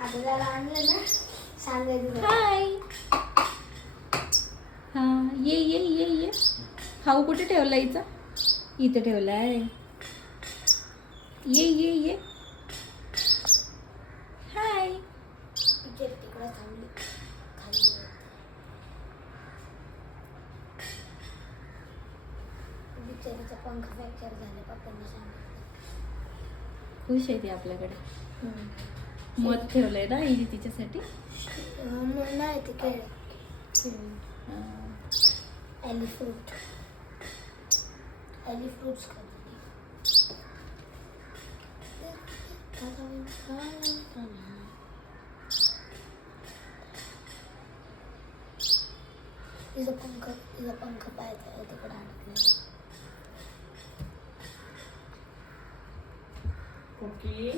आता त्याला आणलं ना सांगायचं हाय. हा ये ये ये ये. खाऊ कुठे ठेवला हिचा? इथं ठेवलाय. ये ये ये. हाय. टीचर तिकडे थांबली खाली बिचारीचा पंख फ्रॅक्चर झाले पप्पांनी सांगितलं. खुश आहे ती आपल्याकडे. मध ठेवलंय ना हिने तिच्यासाठी. नाही ते काय एलिफ्रूट्स खाते तिचा पंख पाहायचा तिकडे अडकलेला. ओके